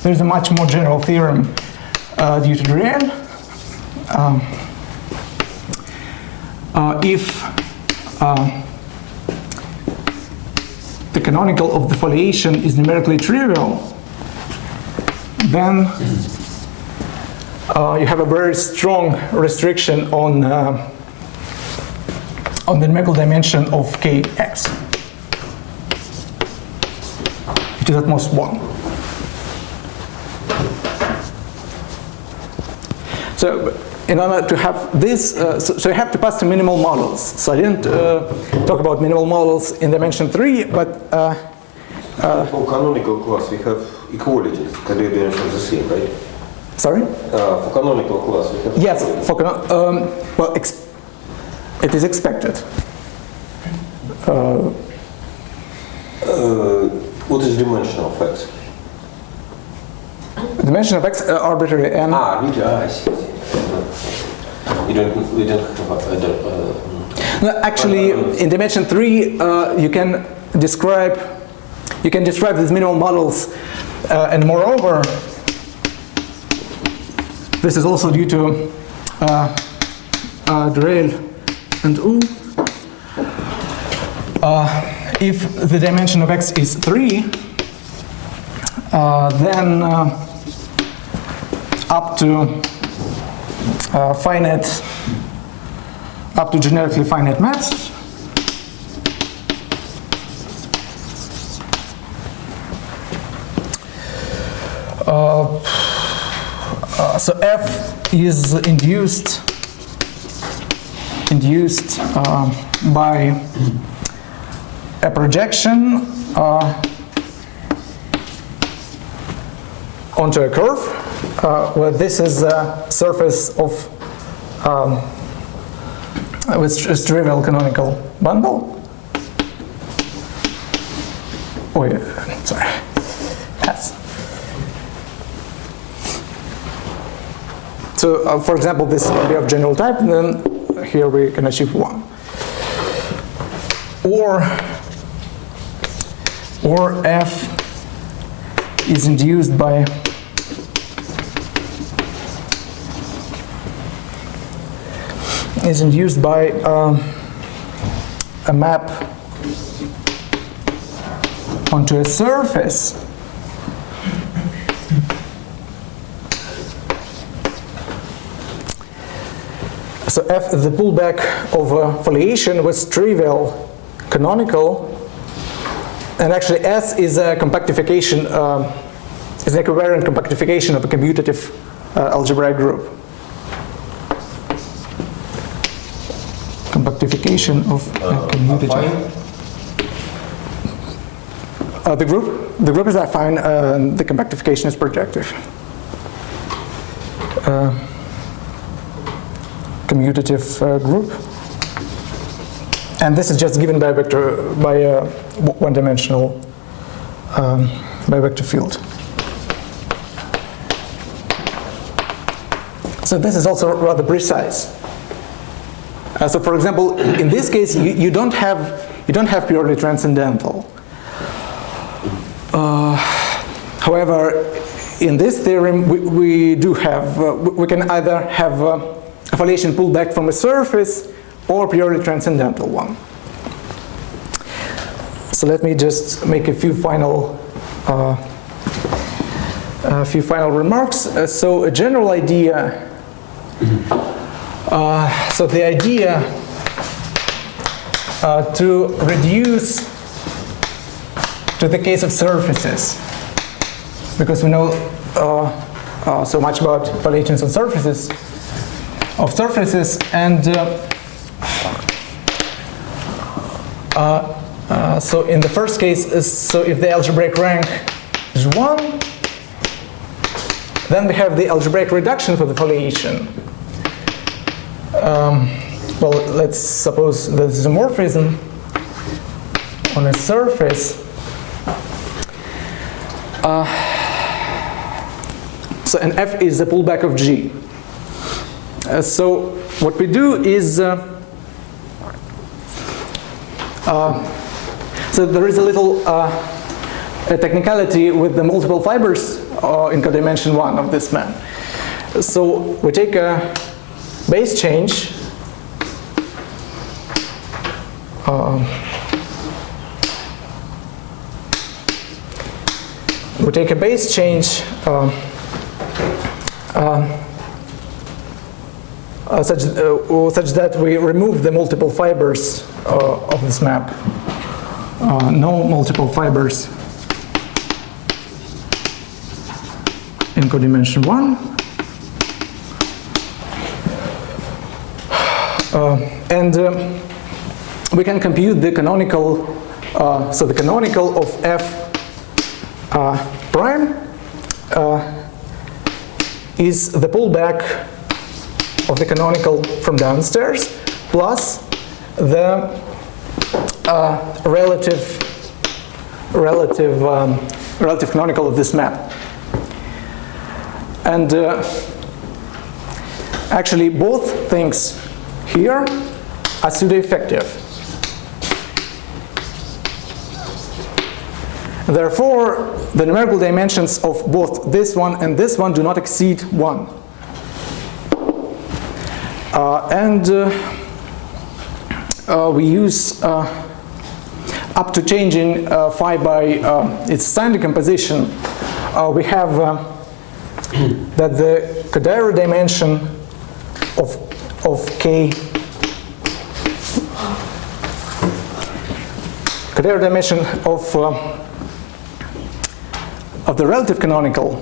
there is a much more general theorem due to Driel. If the canonical of the foliation is numerically trivial, then you have a very strong restriction on the numerical dimension of Kx. It is at most 1. So in order to have this, so you have to pass to minimal models. So I didn't talk about minimal models in dimension 3, but For canonical class, we have equalities. Can you dimension the same, right? sorry? For canonical class, we have Yes, equalities. for well, it is expected. What is dimension of X? Dimension of X arbitrary n. Really? I see. We don't have No, actually, in dimension 3, you can describe these minimal models, and moreover, this is also due to Driel and U. If the dimension of X is 3, then up to generically finite maths, so F is induced by a projection onto a curve, where this is a surface of with trivial canonical bundle. Oh yeah, sorry. Yes. So, for example, this can be of general type, and then here we can achieve 1. Or F is induced by a map onto a surface so F is the pullback of a foliation with trivial canonical, and actually S is a compactification, is an equivariant compactification of a commutative algebraic group. Compactification of a commutative. The group is affine, the compactification is projective. Commutative group, and this is just given by a vector, by a one-dimensional by vector field. So this is also rather precise. So, for example, in this case, you don't have purely transcendental. However, in this theorem, we do have we can either have a foliation pulled back from a surface or purely transcendental one. So let me just make a few final remarks. So a general idea. So the idea to reduce to the case of surfaces, because we know so much about foliations on surfaces, and So in the first case, so if the algebraic rank is 1, then we have the algebraic reduction for the foliation. Well, let's suppose there's a morphism on a surface. So and F is the pullback of G. So what we do is, so there is a little a technicality with the multiple fibers in codimension 1 of this map. So we take a base change such that we remove the multiple fibers of this map. No multiple fibers in codimension 1. And we can compute the canonical, so the canonical of F prime is the pullback of the canonical from downstairs plus the relative canonical of this map. And actually both things here are pseudo-effective. Therefore, the numerical dimensions of both this one and this one do not exceed 1. We use up to changing phi by its sign decomposition, we have that the Kodaira dimension of K, Kodaira dimension of the relative canonical.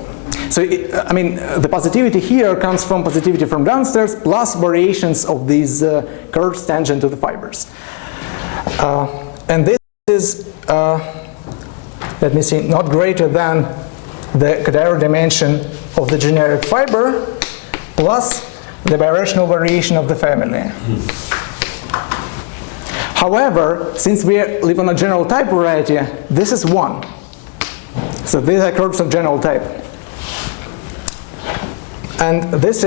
So, I mean, the positivity here comes from positivity from downstairs plus variations of these curves tangent to the fibers. And this is, let me see, not greater than the Kodaira dimension of the generic fiber plus the birational variation of the family. However, since we live on a general type variety, this is 1. So these are curves of general type. And this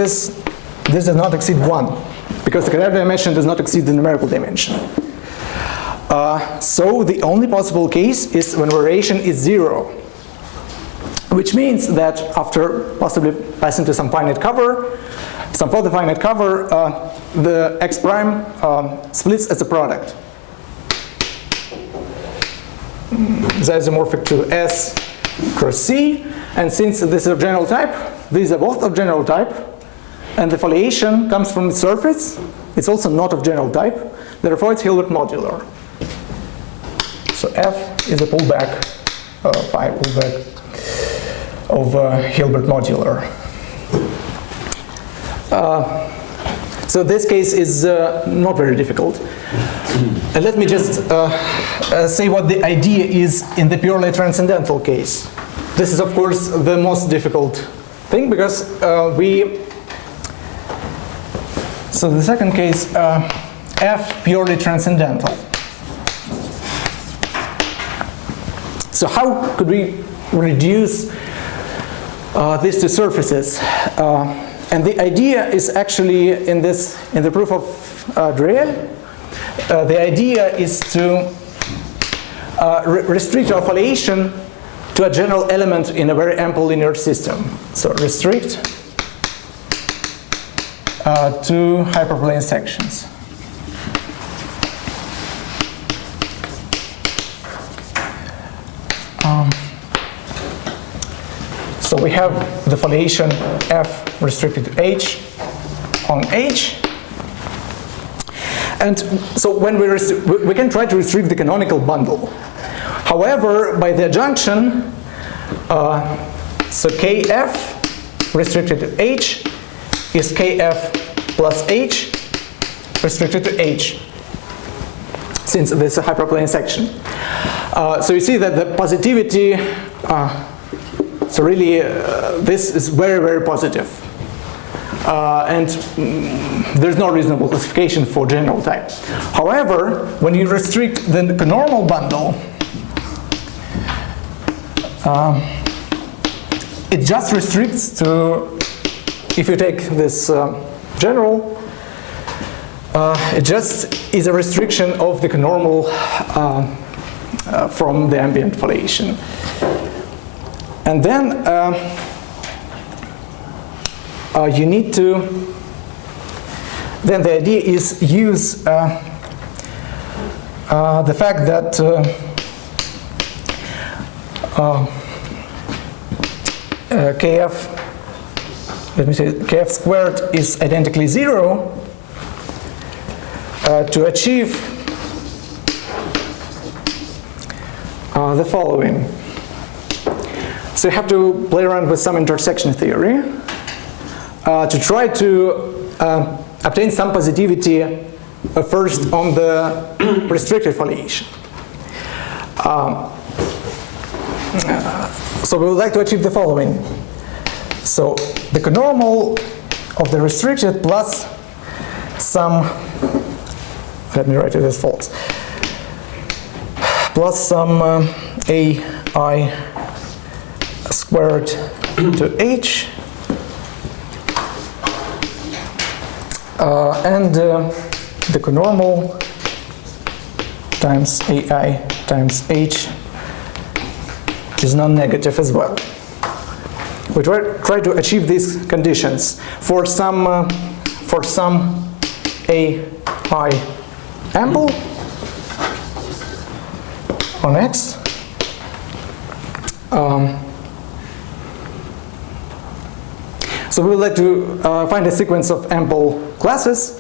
does not exceed 1, because the Kodaira dimension does not exceed the numerical dimension. So the only possible case is when variation is 0, which means that after possibly passing to some finite cover, some further finite cover, the X prime splits as a product. Z isomorphic to S cross C, and since this is of general type, these are both of general type, and the foliation comes from the surface, it's also not of general type, therefore it's Hilbert modular. So F is a pullback, phi pullback of Hilbert modular. So this case is not very difficult. And let me just say what the idea is in the purely transcendental case. This is, of course, the most difficult thing because so the second case, F purely transcendental. So how could we reduce these two surfaces? And the idea is actually in the proof of Drell. The idea is to restrict our foliation to a general element in a very ample linear system. So restrict to hyperplane sections. So we have the foliation F restricted to H on H. And so when we can try to restrict the canonical bundle. However, by the adjunction, so KF restricted to H is KF plus H restricted to H. since this is a hyperplane section. So you see that the positivity, so really this is very, very positive. And there's no reasonable classification for general type. However, when you restrict the normal bundle, it just restricts to, if you take this general, it just is a restriction of the normal from the ambient foliation. And then you need to, then the idea is use the fact that kf, let me say, kf squared is identically 0 to achieve the following. So you have to play around with some intersection theory to try to obtain some positivity first on the restricted foliation. So we would like to achieve the following. So the conormal of the restricted plus some, let me write it as false, plus some ai squared to h and the conormal times ai times h is non-negative as well. We try to achieve these conditions for some ai ample on X. So we would like to find a sequence of ample classes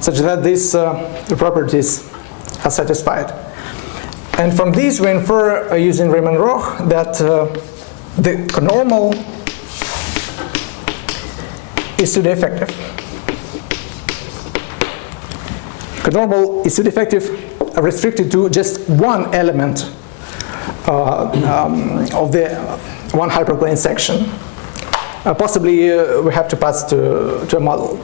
such that these properties are satisfied. And from these we infer, using Riemann-Roch, that the conormal is pseudo-effective. Conormal is pseudo-effective restricted to just one element of the one hyperplane section. Possibly we have to pass to a model.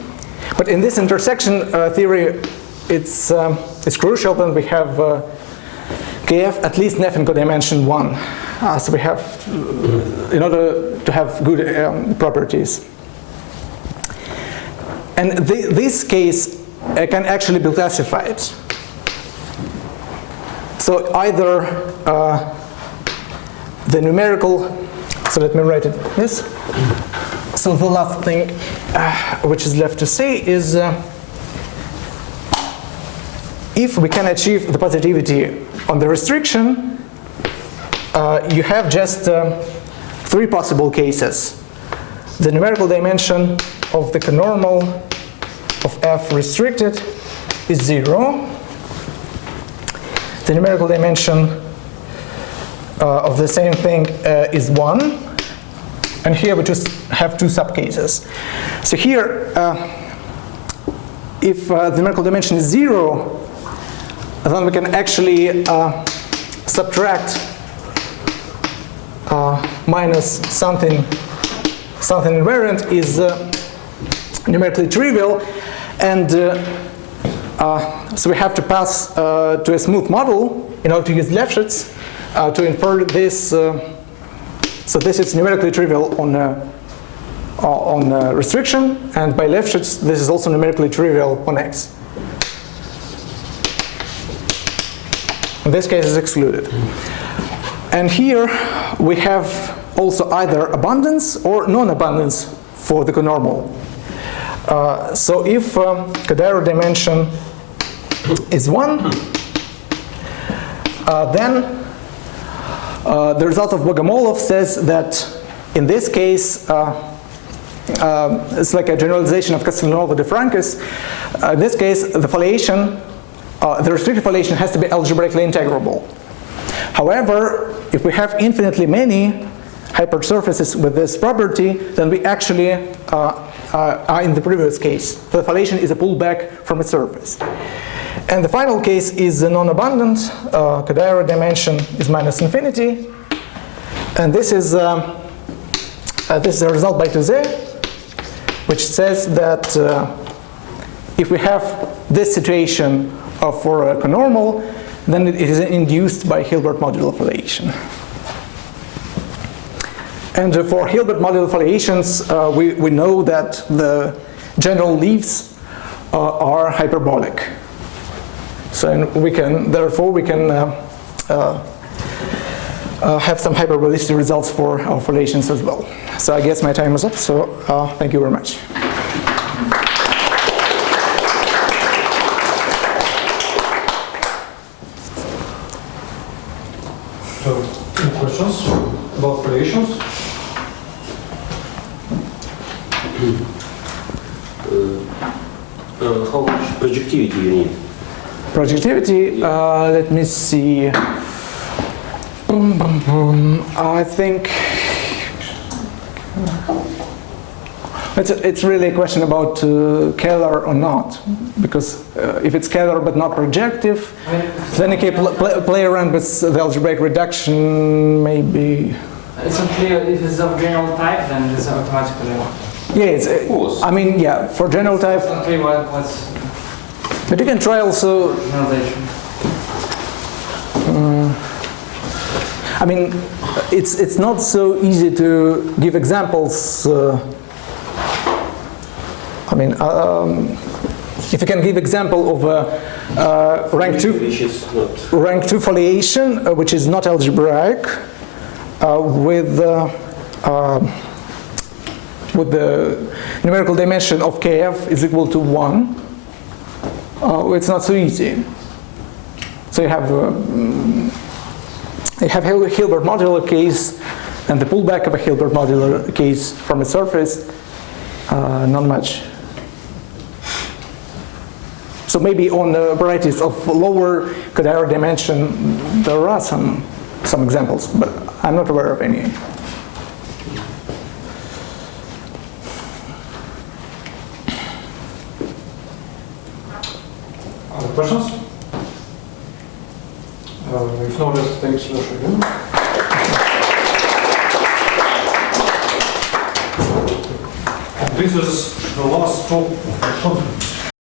But in this intersection theory, it's crucial that we have Kf at least Neff in codimension 1. So we have, in order to have good properties. And this case can actually be classified. So either the numerical, so let me write it this. So the last thing which is left to say is if we can achieve the positivity on the restriction, you have just 3 possible cases. The numerical dimension of the conormal of f restricted is 0. The numerical dimension of the same thing is 1. And here we just have 2 subcases. So here, if the numerical dimension is 0, then we can actually subtract minus something invariant is numerically trivial, and so we have to pass to a smooth model in order to use Lefschetz to infer this. So this is numerically trivial on restriction, and by Lefschetz this is also numerically trivial on X. In this case is excluded. And here we have also either abundance or non-abundance for the conormal. So if Kodaira dimension is 1, then the result of Bogomolov says that in this case it's like a generalization of Castelnuovo de Francis. In this case the foliation, the restricted foliation has to be algebraically integrable. However, if we have infinitely many hypersurfaces with this property, then we actually are in the previous case. The foliation is a pullback from a surface. And the final case is the non-abundant. Kodaira dimension is minus infinity. And this is a result by 2z, which says that if we have this situation for a conormal, then it is induced by Hilbert modular foliation. And for Hilbert modular foliations, we know that the general leaves are hyperbolic. So therefore we can have some hyperbolicity results for our foliations as well. So I guess my time is up, so thank you very much. So, any questions about foliations? How much projectivity you need? Projectivity, let me see. I think it's really a question about scalar or not, because if it's scalar but not projective, then you can play around with the algebraic reduction, maybe. It's unclear if it's of general type, then it's automatically. Yes, I mean, yeah, for general type. It's unclear what's But you can try also. generalization. I mean, it's not so easy to give examples. I mean, if you can give example of a rank 2 foliation, which is not algebraic, with the numerical dimension of kf is equal to 1, it's not so easy. So you have Hilbert modular case and the pullback of a Hilbert modular case from a surface, not much. So maybe on varieties of lower Kodaira dimension, there are some examples, but I'm not aware of any. Other questions? If not, let's take Slash again. And this is the last talk of the conference.